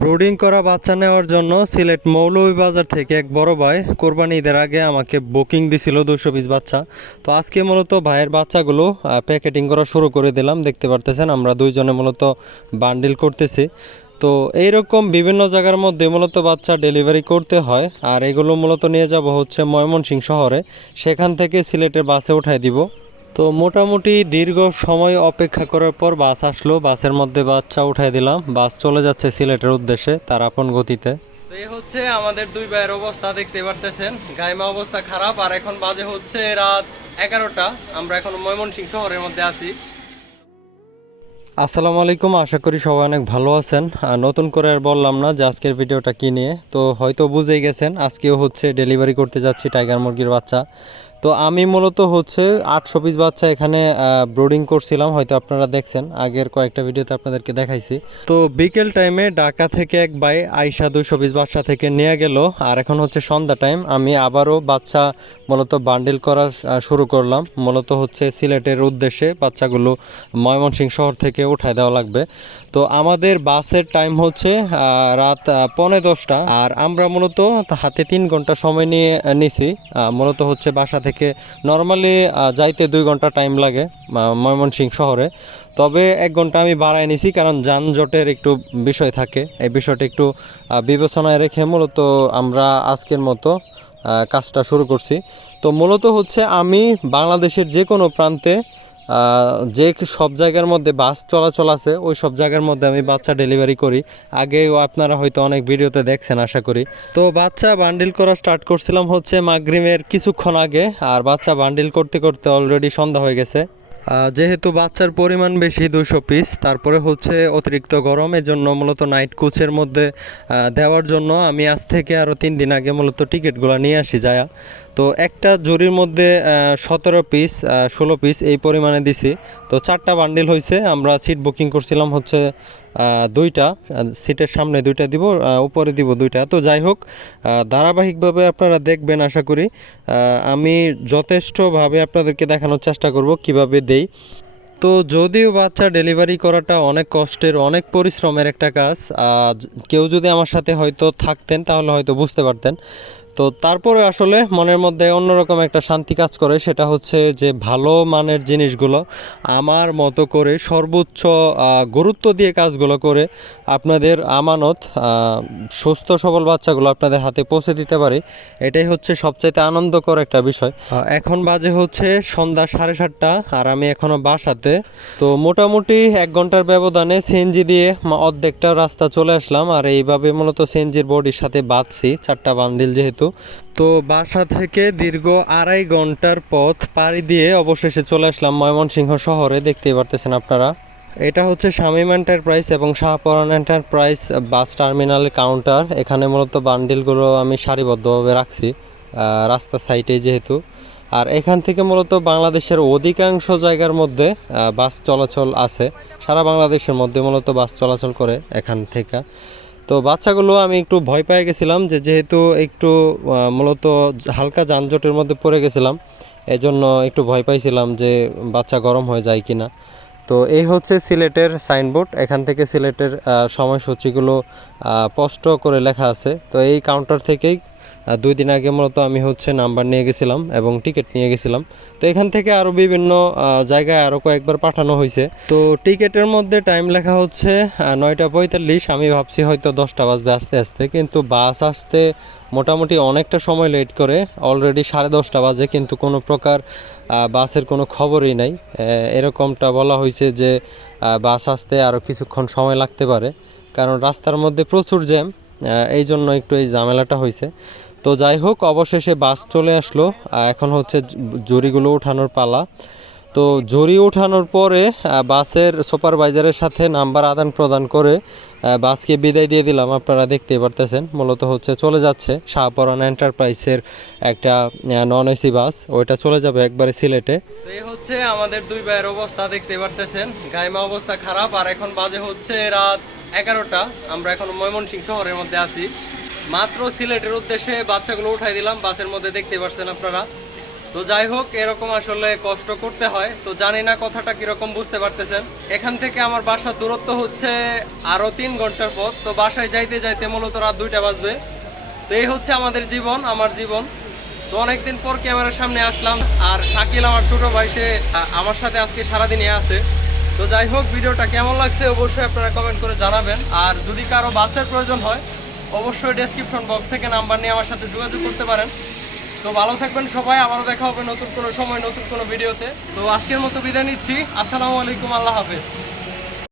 Brooding করা বাচ্চা নেওয়ার জন্য সিলেট মৌলভীবাজার থেকে এক বড় ভাই কোরবানি ঈদের আগে আমাকে বুকিং দিছিল দুশো পিস বাচ্চা। তো আজকে মূলত ভাইয়ের বাচ্চাগুলো প্যাকেটিং করা শুরু করে দিলাম, দেখতে পারতেছেন আমরা দুইজনে মূলত বান্ডিল করতেছি। তো এইরকম বিভিন্ন জায়গার মধ্যে মূলত বাচ্চা ডেলিভারি করতে হয়, আর এগুলো মূলত নিয়ে যাব হচ্ছে ময়মনসিংহ শহরে। সেখান থেকে সিলেটের বাসে উঠাই দিব। তো মোটামুটি দীর্ঘ সময় অপেক্ষা করার পর বাস আসলো। বাসের মধ্যে বাচ্চা উঠাই দিলাম। বাস চলে যাচ্ছে সিলেটের উদ্দেশ্যে তার আপন গতিতে। তো এই হচ্ছে আমাদের দুই ভাইয়ের অবস্থা দেখতে পারতেছেন। গাইমা অবস্থা খারাপ আর এখন বাজে হচ্ছে রাত এগারোটা। আমরা এখন ময়মনসিংহ শহরের মধ্যে আছি। আসসালামু আলাইকুম আশা করি সবাই অনেক ভালো আছেন। আর নতুন করে আর বললাম না যে আজকের ভিডিওটা কি নিয়ে। তো হয়তো বুঝেই গেছেন আজকেও হচ্ছে ডেলিভারি করতে যাচ্ছি টাইগার মুরগির বাচ্চা। তো আমি মূলত হচ্ছে আটশো পিস বাচ্চা এখানে ব্রোডিং করছিলাম, হয়তো আপনারা দেখছেন। আগের কয়েকটা ভিডিওতে আপনাদেরকে দেখাইছি। তো বিকেল টাইমে ঢাকা থেকে এক বাই আইসা দুশো পিস বাচ্চা থেকে নিয়ে গেল। আর এখন হচ্ছে সন্ধ্যা টাইম আমি আবারও বাচ্চা মূলত বান্ডিল করা শুরু করলাম। মূলত হচ্ছে সিলেটের উদ্দেশ্যে বাচ্চাগুলো ময়মনসিংহ শহর থেকে উঠায় দেওয়া লাগবে। তো আমাদের বাসের টাইম হচ্ছে রাত পৌনে দশটা। আর আমরা মূলত হাতে তিন ঘণ্টা সময় নিয়ে নিছি। মূলত হচ্ছে বাসা থেকে নর্মালি যাইতে দুই ঘণ্টা টাইম লাগে ময়মনসিং ময়মনসিংহ শহরে। তবে এক ঘণ্টা আমি বাড়ায় নিছি, কারণ যানজটের একটু বিষয় থাকে। এই বিষয়টা একটু বিবেচনায় রেখে মূলত আমরা আজকের মতো কাজটা শুরু করছি। তো মূলত হচ্ছে আমি বাংলাদেশের যে কোনো প্রান্তে যে সব জায়গার মধ্যে বাস চলাচল আছে, ওই সব জায়গার মধ্যে আমি বাচ্চা ডেলিভারি করি। আগেও আপনারা হয়তো অনেক ভিডিওতে দেখছেন, আশা করি। তো বাচ্চা বান্ডিল করা স্টার্ট করছিলাম হচ্ছে মাগরিমের কিছুক্ষণ আগে, আর বাচ্চা বান্ডিল করতে করতে অলরেডি সন্ধ্যা হয়ে গেছে। যেহেতু বাচ্চার পরিমাণ বেশি দুশো পিস তারপরে হচ্ছে অতিরিক্ত গরম জন্য মূলত নাইট কোচের মধ্যে দেওয়ার জন্য আমি আজ থেকে আরও তিন দিন আগে মূলত টিকিটগুলো নিয়ে আসি যায়া তো একটা জরির মধ্যে সতেরো পিস ষোলো পিস এই পরিমাণে দিছি। তো চারটা বান্ডিল হয়েছে আমরা সিট বুকিং করছিলাম হচ্ছে দুইটা সিটের সামনে দুইটা দিব উপরে দিব দুইটা। তো যাই হোক ধারাবাহিকভাবে আপনারা দেখবেন, আশা করি আমি যথেষ্টভাবে আপনাদেরকে দেখানোর চেষ্টা করব কীভাবে দেই। তো যদিও বাচ্চা ডেলিভারি করাটা অনেক কষ্টের, অনেক পরিশ্রমের একটা কাজ কেউ যদি আমার সাথে হয়তো থাকতেন, তাহলে হয়তো বুঝতে পারতেন। তো তারপরে আসলে মনের মধ্যে অন্যরকম একটা শান্তি কাজ করে, সেটা হচ্ছে যে ভালো মানের জিনিসগুলো আমার মতো করে সর্বোচ্চ গুরুত্ব দিয়ে কাজগুলো করে আপনাদের আমানত সুস্থ সবল বাচ্চাগুলো আপনাদের হাতে পৌঁছে দিতে পারি, এটাই হচ্ছে সবচাইতে আনন্দকর একটা বিষয়। এখন বাজে হচ্ছে সন্ধ্যা সাড়ে সাতটা আর আমি এখনও বাসাতে। তো মোটামুটি এক ঘণ্টার ব্যবধানে সিএনজি দিয়ে অর্ধেকটা রাস্তা চলে আসলাম, আর এইভাবে মূলত সিএনজির বডির সাথে বাঁধছি, চারটা বান্ডিল যেহেতু তো বাসা থেকে দীর্ঘ আড়াই ঘণ্টার পথ পাড়ি দিয়ে অবশেষে চলে আসলাম ময়মনসিংহ শহরে। দেখতেই পারতেছেন আপনারা। এটা হচ্ছে শামীম এন্টারপ্রাইজ এবং Shahporan enterprise bus terminal counter. এখানে মূলত বান্ডিলগুলো আমি সারিবদ্ধভাবে রাখছি আহ, রাস্তার সাইডে যেহেতু। আর এখান থেকে মূলত বাংলাদেশের অধিকাংশ জায়গার মধ্যে বাস চলাচল আছে। সারা বাংলাদেশের মধ্যে মূলত বাস চলাচল করে এখান থেকে। তো বাচ্চাগুলো আমি একটু ভয় পেয়ে গেছিলাম যে যেহেতু একটু মূলত হালকা যানজটের মধ্যে পড়ে গেছিলাম, এজন্য একটু ভয় পাইছিলাম যে বাচ্চা গরম হয়ে যায় কিনা। তো এই হচ্ছে সিলেটের সাইনবোর্ড, এখান থেকে সিলেটের সময়সূচিগুলো স্পষ্ট করে লেখা আছে। তো এই কাউন্টার থেকেই দুই দিন আগে মূলত আমি হচ্ছে নাম্বার নিয়ে গেছিলাম এবং টিকিট নিয়ে গেছিলাম। তো এখান থেকে আরও বিভিন্ন জায়গায় আরও কয়েকবার পাঠানো হয়েছে। তো টিকিটের মধ্যে টাইম লেখা হচ্ছে নয়টা পঁয়তাল্লিশ। আমি ভাবছি হয়তো দশটা বাজবে আস্তে আস্তে, কিন্তু বাস আসতে মোটামুটি অনেকটা সময় লেট করে। অলরেডি সাড়ে দশটা বাজে, কিন্তু কোনো প্রকার বাসের কোনো খবরই নাই। এরকমটা বলা হয়েছে যে বাস আসতে আরও কিছুক্ষণ সময় লাগতে পারে। কারণ রাস্তার মধ্যে প্রচুর জ্যাম এই জন্য একটু এই ঝামেলাটা হয়েছে। তো যাই হোক, অবশেষে বাস চলে আসলো। এখন হচ্ছে জরিগুলো ওঠানোর পালা। তো জরি ওঠানোর পরে বাসের সুপারভাইজারের সাথে নাম্বার আদান প্রদান করে বাসকে বিদায় দিয়ে দিলাম। আপনারা দেখতে পারতেছেন, মূলত হচ্ছে চলে যাচ্ছে শাহপরান এন্টারপ্রাইজের একটা নন এসি বাস। ওইটা চলে যাবে একবারে সিলেটে। এই হচ্ছে আমাদের দুই ভাইয়ের অবস্থা দেখতে পারতেছেন। গাইমা অবস্থা খারাপ, আর এখন বাজে হচ্ছে রাত এগারোটা। আমরা এখন ময়মনসিংহ শহরের মধ্যে আছি। মাত্র সিলেটের উদ্দেশ্যে বাচ্চাগুলো উঠাই দিলাম। বাসের মধ্যে দেখতে পাচ্ছেন আপনারা। তো যাই হোক, এরকম আসলে কষ্ট করতে হয়। তো জানি না কথাটা কীরকম বুঝতে পারতেছেন। এখান থেকে আমার বাসার দূরত্ব হচ্ছে আরও তিন ঘণ্টার পথ। তো বাসায় যাইতে যাইতে মূলত রাত দুইটা বাজবে। তো এই হচ্ছে আমাদের জীবন, আমার জীবন। তো অনেকদিন পর ক্যামেরার সামনে আসলাম। আর শাকিল, আমার ছোট ভাই, সে আমার সাথে আজকে সারাদিনই আছে। তো যাই হোক, ভিডিওটা কেমন লাগছে অবশ্যই আপনারা কমেন্ট করে জানাবেন। আর যদি কারও বাচ্চার প্রয়োজন হয় অবশ্যই ডেসক্রিপশন বক্স থেকে নাম্বার নিয়ে আমার সাথে যোগাযোগ করতে পারেন। তো ভালো থাকবেন সবাই, আবারও দেখা হবে নতুন কোনো সময়, নতুন কোনো ভিডিওতে তো আজকের মতো বিদায় নিচ্ছি। আসসালামু আলাইকুম, আল্লাহ হাফেজ।